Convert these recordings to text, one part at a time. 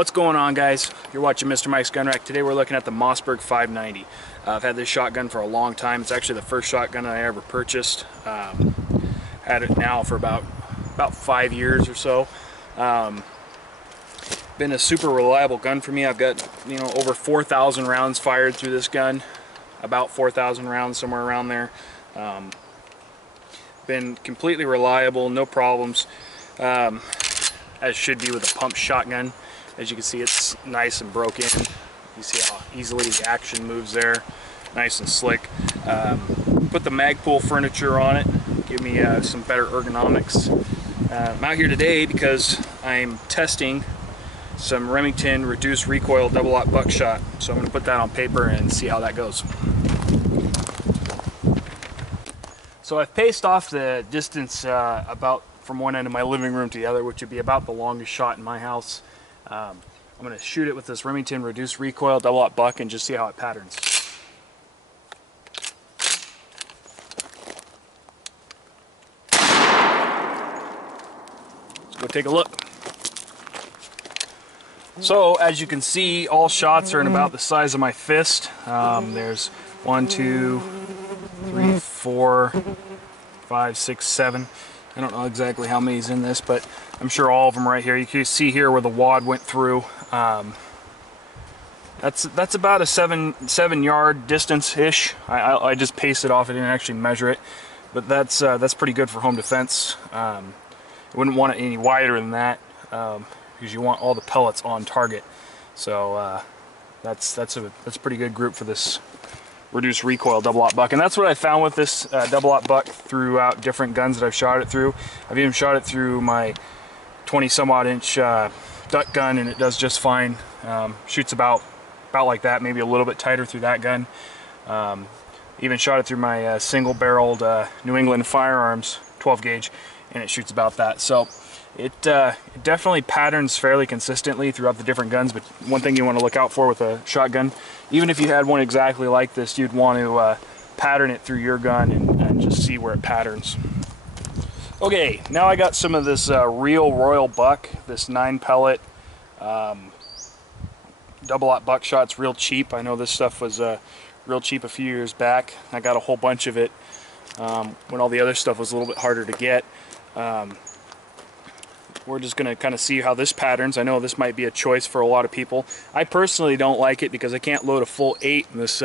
What's going on, guys? You're watching Mr. Mike's Gun Rack. Today we're looking at the Mossberg 590. I've had this shotgun for a long time. It's actually the first shotgun I ever purchased. Had it now for about 5 years or so. Been a super reliable gun for me. I've got over 4,000 rounds fired through this gun, about 4,000 rounds, somewhere around there. Been completely reliable, no problems, as should be with a pump shotgun. As you can see, it's nice and broken. You see how easily the action moves there, nice and slick. Put the Magpul furniture on it, give me some better ergonomics. I'm out here today because I'm testing some Remington reduced recoil double-aught buckshot. So I'm going to put that on paper and see how that goes. So I've paced off the distance about from one end of my living room to the other, which would be about the longest shot in my house. I'm going to shoot it with this Remington reduced recoil double-aught buck and just see how it patterns. Let's go take a look. So as you can see, all shots are in about the size of my fist. There's 1, 2, 3, 4, 5, 6, 7. I don't know exactly how many's in this, but I'm sure all of them are right here. You can see here where the wad went through. That's about a 7 yard distance ish. I just paced it off. I didn't actually measure it, but that's pretty good for home defense. I wouldn't want it any wider than that because you want all the pellets on target. So that's a pretty good group for this reduced recoil double-aught buck, and that's what I found with this double-aught buck throughout different guns that I've shot it through. I've even shot it through my 20-some-odd inch duck gun, and it does just fine. Shoots about like that, maybe a little bit tighter through that gun. Even shot it through my single-barreled New England Firearms 12 gauge, and it shoots about that. So it definitely patterns fairly consistently throughout the different guns, but one thing you want to look out for with a shotgun, even if you had one exactly like this, you'd want to pattern it through your gun and just see where it patterns. Okay, now I got some of this real Royal Buck, this 9 pellet double-aught buckshot. It's real cheap. I know this stuff was real cheap a few years back. I got a whole bunch of it when all the other stuff was a little bit harder to get. We're just going to kind of see how this patterns. I know this might be a choice for a lot of people. I personally don't like it because I can't load a full 8 in this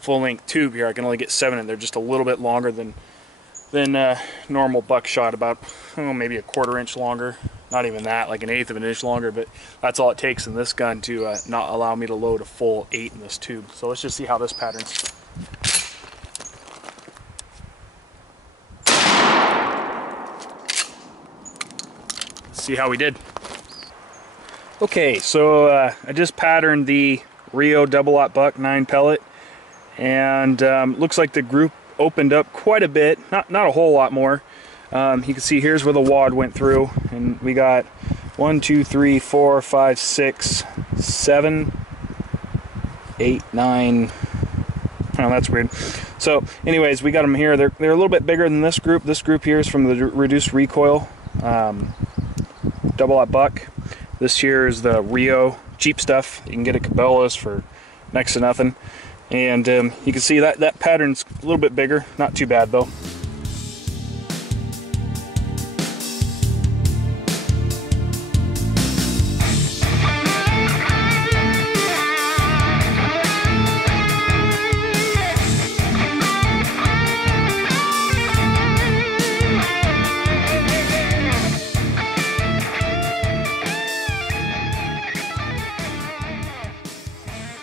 full-length tube here. I can only get 7 in there, just a little bit longer than normal buckshot, about maybe a 1/4 inch longer. Not even that, like 1/8 of an inch longer, but that's all it takes in this gun to not allow me to load a full 8 in this tube. So let's just see how this patterns. See how we did. Okay, so I just patterned the Rio double-aught buck 9 pellet, and looks like the group opened up quite a bit, not a whole lot more. You can see here's where the wad went through, and we got 1, 2, 3, 4, 5, 6, 7, 8, 9. Oh, that's weird. So anyways, we got them here. They're a little bit bigger than this group. This group here is from the reduced recoil double-aught buck. This here is the Rio cheap stuff. You can get at Cabela's for next to nothing. And you can see that pattern's a little bit bigger. Not too bad though.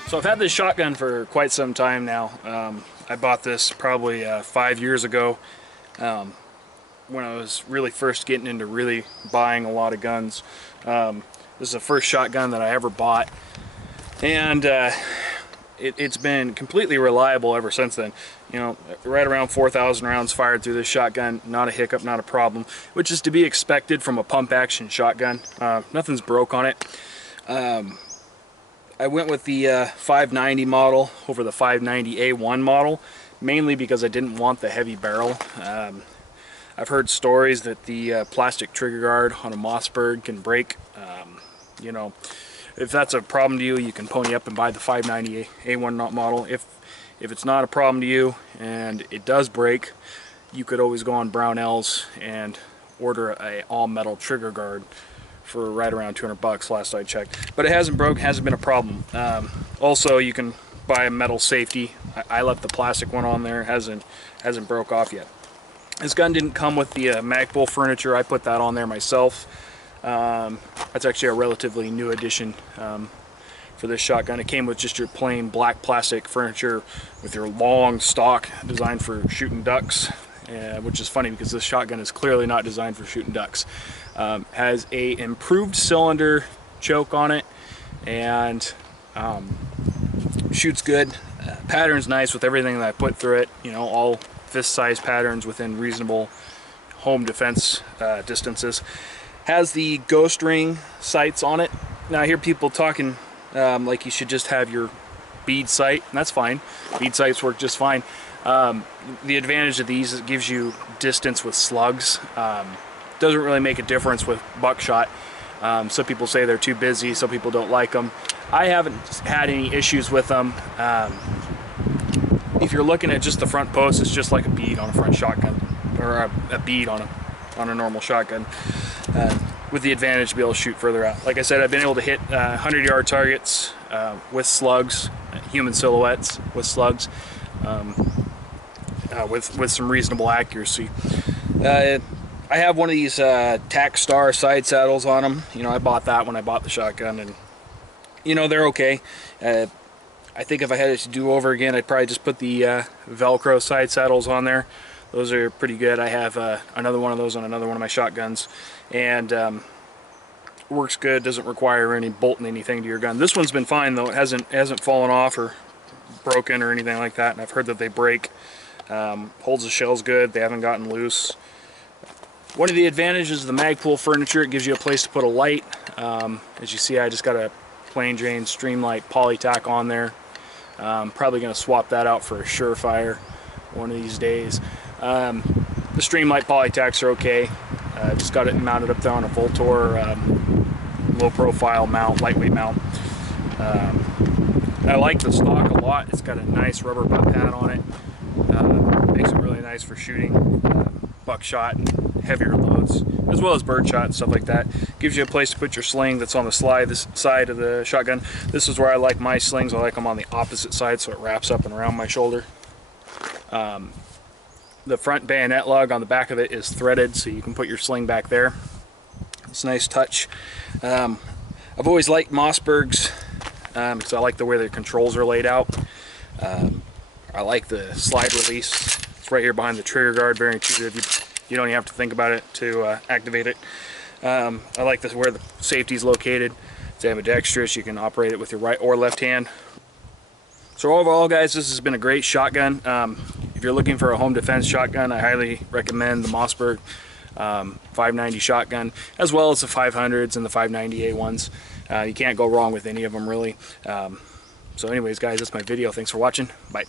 So I've had this shotgun for quite some time now. I bought this probably 5 years ago when I was really first getting into really buying a lot of guns. This is the first shotgun that I ever bought, and it's been completely reliable ever since then. Right around 4,000 rounds fired through this shotgun, not a hiccup, not a problem, which is to be expected from a pump action shotgun. Nothing's broke on it. I went with the 590 model over the 590A1 model, mainly because I didn't want the heavy barrel. I've heard stories that the plastic trigger guard on a Mossberg can break. You know, if that's a problem to you, you can pony up and buy the 590 A1 model. If it's not a problem to you and it does break, you could always go on Brownells and order a all-metal trigger guard for right around 200 bucks last I checked. But it hasn't broke, hasn't been a problem. Also, you can buy a metal safety. I left the plastic one on there, hasn't broke off yet. This gun didn't come with the Magpul furniture. I put that on there myself. That's actually a relatively new addition for this shotgun. It came with just your plain black plastic furniture with your long stock designed for shooting ducks, which is funny because this shotgun is clearly not designed for shooting ducks. Has a improved cylinder choke on it, and shoots good. Pattern's nice with everything that I put through it. You know, all fist-size patterns within reasonable home defense distances. Has the ghost ring sights on it. Now I hear people talking like you should just have your bead sight, and that's fine. Bead sights work just fine. The advantage of these is it gives you distance with slugs. Doesn't really make a difference with buckshot. Some people say they're too busy, some people don't like them. I haven't had any issues with them. If you're looking at just the front post, it's just like a bead on a front shotgun, or a bead on a normal shotgun, with the advantage to be able to shoot further out. Like I said, I've been able to hit 100-yard targets with slugs, human silhouettes with slugs, with some reasonable accuracy. I have one of these Tac Star side saddles on them. You know, I bought that when I bought the shotgun, and you know, they're okay. I think if I had it to do over again, I'd probably just put the Velcro side saddles on there. Those are pretty good. I have another one of those on another one of my shotguns, and works good. Doesn't require any bolting anything to your gun. This one's been fine though. It hasn't fallen off or broken or anything like that. And I've heard that they break. Holds the shells good. They haven't gotten loose. One of the advantages of the Magpul furniture, it gives you a place to put a light. As you see, I just got a plain Jane Streamlight Polytac on there. Probably going to swap that out for a Surefire one of these days. The Streamlight Polytacs are okay. Just got it mounted up there on a Voltor low profile mount, lightweight mount. I like the stock a lot. It's got a nice rubber butt pad on it. Makes it really nice for shooting buckshot and heavier loads, as well as birdshot and stuff like that. Gives you a place to put your sling that's on the side of the shotgun. This is where I like my slings. I like them on the opposite side so it wraps up and around my shoulder. The front bayonet lug on the back of it is threaded, so you can put your sling back there. It's a nice touch. I've always liked Mossbergs because I like the way the controls are laid out. I like the slide release. It's right here behind the trigger guard, very intuitive. You don't even have to think about it to activate it. I like this where the safety is located. It's ambidextrous. You can operate it with your right or left hand. So overall, guys, this has been a great shotgun. If you're looking for a home defense shotgun, I highly recommend the Mossberg 590 shotgun, as well as the 500s and the 590 A1s. You can't go wrong with any of them, really. So anyways, guys, that's my video. Thanks for watching. Bye.